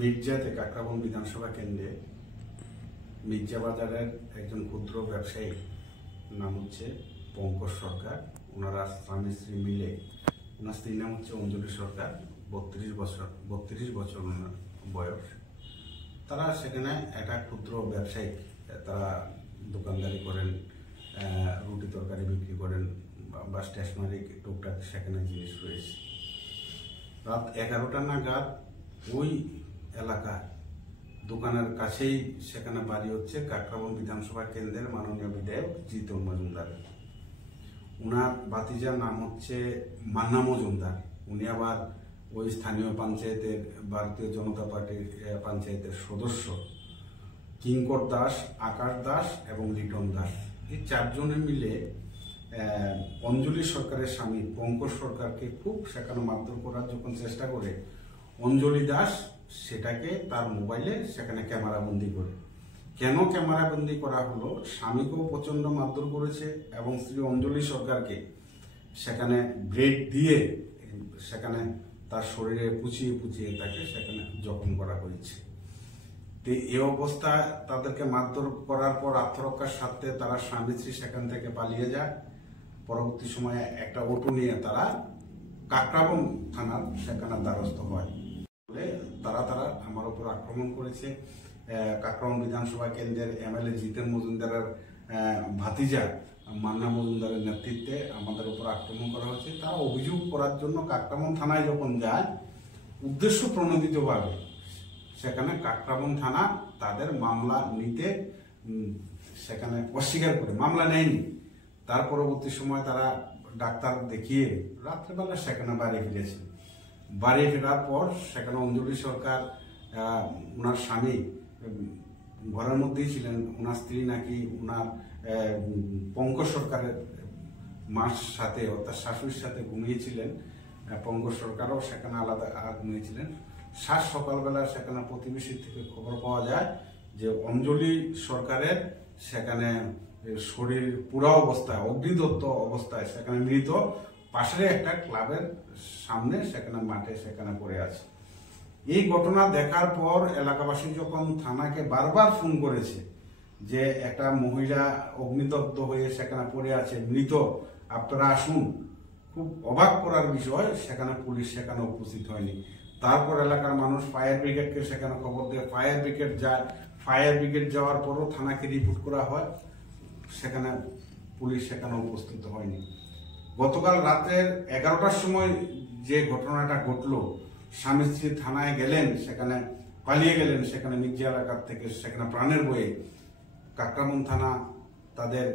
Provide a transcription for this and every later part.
মির্জাতে কাকরাবন বিধানসভা কেন্দ্রে মির্জা বাজারের একজন ক্ষুদ্র ব্যবসায়ী নাম হচ্ছে পঙ্কজ সরকার। ওনারা স্বামী স্ত্রী মিলে, ওনার স্ত্রীর নাম হচ্ছে অঞ্জলি সরকার, 32 বছর ওনার বয়স। তারা সেখানে একটা ক্ষুদ্র ব্যবসায়ী, তারা দোকানদারি করেন, রুটি তরকারি বিক্রি করেন বা স্টেশনারি টুকটাক সেখানে জিনিস রয়েছে। রাত 11টা নাগাদ ওই এলাকায় দোকানের কাছেই সেখানে বাড়ি হচ্ছে কাকরাবন বিধানসভা কেন্দ্রের মাননীয় বিধায়ক জিতন মজুমদার। উনার ভাতিজার নাম হচ্ছে মান্না মজুমদার। উনি আবার ওই স্থানীয় পঞ্চায়েতের, ভারতীয় জনতা পার্টির পঞ্চায়েতের সদস্য। কিঙ্কর দাস, আকাশ দাস এবং লিটন দাস, এই চারজনে মিলে অঞ্জলি সরকারের স্বামী পঙ্কজ সরকারকে খুব সেখানে মারধর করার যখন চেষ্টা করে, অঞ্জলি দাস সেটাকে তার মোবাইলে সেখানে ক্যামেরাবন্দি করে। কেন ক্যামেরাবন্দি করা হলো? স্বামীকেও প্রচন্ড মারধর করেছে এবং স্ত্রী অঞ্জলি সরকারকে সেখানে ব্রেড দিয়ে সেখানে তার শরীরে পুচিয়ে পুচিয়ে তাকে সেখানে জখম করা হয়েছে। তো এই অবস্থায় তাদেরকে মারধর করার পর আত্মরক্ষার স্বার্থে তারা স্বামী স্ত্রী সেখান থেকে পালিয়ে যায়। পরবর্তী সময়ে একটা অটো নিয়ে তারা কাকরাবন থানার সেখানে দ্বারস্থ হয়। তারা আমার উপর আক্রমণ করেছে। কাকরাবন বিধানসভা কেন্দ্রের এমএলএ জিতেন মজুমদারের ভাতিজা মান্না মজুমদারের নেতৃত্বে আমাদের উপর আক্রমণ করা হয়েছে। তারা অভিযোগ করার জন্য কাকরাবন থানায় যখন যায়, উদ্দেশ্য প্রণোদিতভাবে সেখানে কাকরাবন থানা তাদের মামলা নিতে সেখানে অস্বীকার করে, মামলা নেয়নি। তার পরবর্তী সময় তারা ডাক্তার দেখিয়ে রাত্রেবেলা সেখানে বাড়ি ফিরেছে। বাড়ি ফেরার পর সেখানে অঞ্জলি সরকার, ওনার স্বামী ঘরের মধ্যেই ছিলেন। ওনার স্ত্রী নাকি ওনার পঙ্কজ সরকারের মার সাথে, অর্থাৎ শাশুড়ির সাথে ঘুমিয়েছিলেন। পঙ্কজ সরকারও সেখানে আলাদা ঘুমিয়েছিলেন। সকালবেলা সেখানে প্রতিবেশীর থেকে খবর পাওয়া যায় যে অঞ্জলি সরকারের সেখানে শরীর পুরা অবস্থায়, অগ্নিদগ্ধ অবস্থায় সেখানে মৃত, পাশের একটা ক্লাবের সামনে সেখানে মাঠে সেখানে পড়ে আছে। এই ঘটনা দেখার পর এলাকাবাসী যখন থানাকে বারবার ফোন করেছে যে একটা মহিলা অগ্নিদগ্ধ হয়ে সেখানে পড়ে আছে, মৃত, আপনারা আসুন, খুব অবাক করার বিষয় সেখানে পুলিশ সেখানে উপস্থিত হয়নি। তারপর এলাকার মানুষ ফায়ার ব্রিগেডকে সেখানে খবর দিয়ে ফায়ার ব্রিগেড যায়। ফায়ার ব্রিগেড যাওয়ার পরও থানাকে রিপোর্ট করা হয়, সেখানে পুলিশ সেখানে উপস্থিত হয়নি। গতকাল রাতের 11টার সময় যে ঘটনাটা ঘটলো, স্বামী স্ত্রী থানায় গেলেন, সেখানে পালিয়ে গেলেন, সেখানে মির্জা এলাকার থেকে সেখানে প্রাণের বয়ে। কাকরাবন থানা তাদের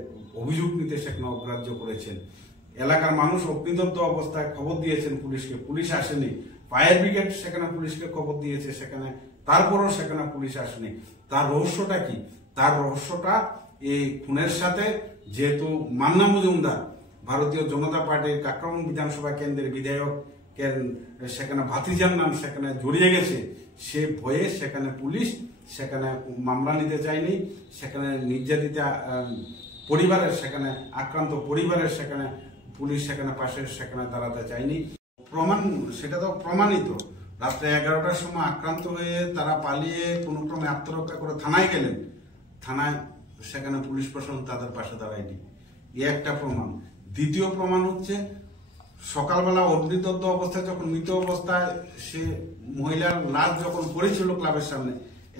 অভিযোগ নিতে সেখানে অগ্রাহ্য করেছেন। এলাকার মানুষ অগ্নিদগ্ধ অবস্থায় খবর দিয়েছেন পুলিশকে, পুলিশ আসেনি। ফায়ার ব্রিগেড সেখানে পুলিশকে খবর দিয়েছে সেখানে, তারপরও সেখানে পুলিশ আসেনি। তার রহস্যটা কি? তার রহস্যটা এই খুনের সাথে, যেহেতু মান্না মজুমদার ভারতীয় জনতা পার্টির কাকরাবন বিধানসভা কেন্দ্রের বিধায়কের সেখানে ভাতিজার নাম সেখানে জড়িয়ে গেছে, সে ভয়ে সেখানে পুলিশ সেখানে মামলা নিতে চায়নি। সেখানে নির্যাতিত পরিবারের, সেখানে আক্রান্ত পরিবারের সেখানে পুলিশ সেখানে পাশে সেখানে দাঁড়াতে চায়নি। প্রমাণ, সেটা তো প্রমাণিত। রাত্রে 11টার সময় আক্রান্ত হয়ে তারা পালিয়ে কোনো ক্রমে আত্মরক্ষা করে থানায় গেলেন। থানায় সেখানে পুলিশ প্রশাসন তাদের পাশে দাঁড়ায়নি। এ একটা প্রমাণ। দ্বিতীয় প্রমাণ হচ্ছে সকালবেলা অগ্নিদগ্ধ অবস্থায়, যখন মৃত অবস্থায় সে মহিলার লাশ যখন পড়েছিল ক্লাবের সামনে,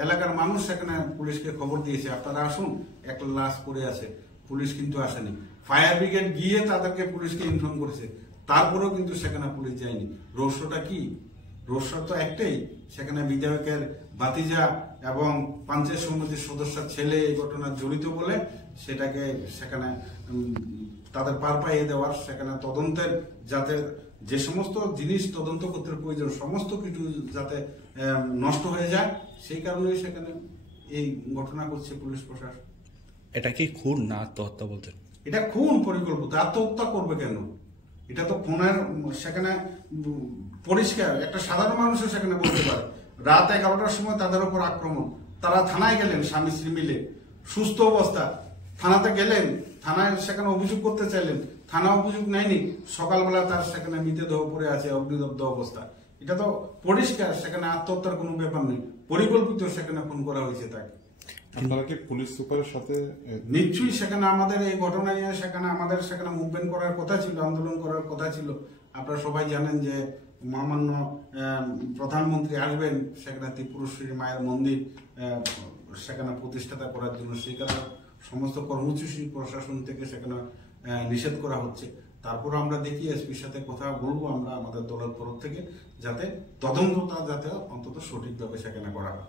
এলাকার মানুষ সেখানে পুলিশকে খবর দিয়েছে, আপনারা আসুন, একটা লাশ পড়ে আছে। পুলিশ কিন্তু আসেনি। ফায়ার ব্রিগেড গিয়ে তাদেরকে পুলিশকে ইনফর্ম করেছে, তারপরেও কিন্তু সেখানে পুলিশ যায়নি। রহস্যটা কি? রহস্য তো একটাই, সেখানে বিধায়কের ভাতিজা এবং পঞ্চায়েত সমিতির সদস্যের ছেলে এই ঘটনা জড়িত বলে সেটাকে সেখানে তাদের পার পাইয়ে দেওয়ার, সেখানে তদন্তের, যাতে যে সমস্ত জিনিস তদন্ত করতে প্রয়োজন সমস্ত কিছু যাতে নষ্ট হয়ে যায়, সেই কারণেই সেখানে এই ঘটনা করছে পুলিশ প্রশাসন। এটা কি খুন না আত্মহত্যা বলতেন? এটা খুন পরিকল্পিত। আত্মহত্যা করবে কেন? এটা তো খুনের সেখানে পরিষ্কার, একটা সাধারণ মানুষও সেখানে বলতে পারে। রাত 11টার সময় তাদের উপর আক্রমণ, তারা থানায় গেলেন স্বামী স্ত্রী মিলে, সুস্থ অবস্থা, থানাতে গেলেন, থানায় সেখানে অভিযোগ করতে চাইলেন, থানা অভিযোগ নেয়নি। সকালবেলা তার সেখানে মৃতদেহ পড়ে আছে অগ্নিদগ্ধ অবস্থা। এটা তো পরিষ্কার, সেখানে আত্মহত্যার কোনো ব্যাপার নেই, পরিকল্পিত সেখানে খুন করা হয়েছে তাকে। আপনারা কি পুলিশ সুপারের সাথে নিশ্চয়ই সেখানে আমাদের এই ঘটনা নিয়ে আমাদের সেখানে মুভমেন্ট করার কথা ছিল, আন্দোলন করার কথা ছিল। আপনারা সবাই জানেন যে মহামান্য প্রধানমন্ত্রী আসবেন সেখানে ত্রিপুরেশ্বরী মায়ের মন্দির সেখানে প্রতিষ্ঠাতা করার জন্য, সেখানে সমস্ত কর্মসূচি প্রশাসন থেকে সেখানে নিষেধ করা হচ্ছে। তারপর আমরা দেখি এসপির সাথে কথা বলবো আমরা আমাদের দলের তরফ থেকে, যাতে তদন্তটা যাতে অন্তত সঠিকভাবে সেখানে করা হয়।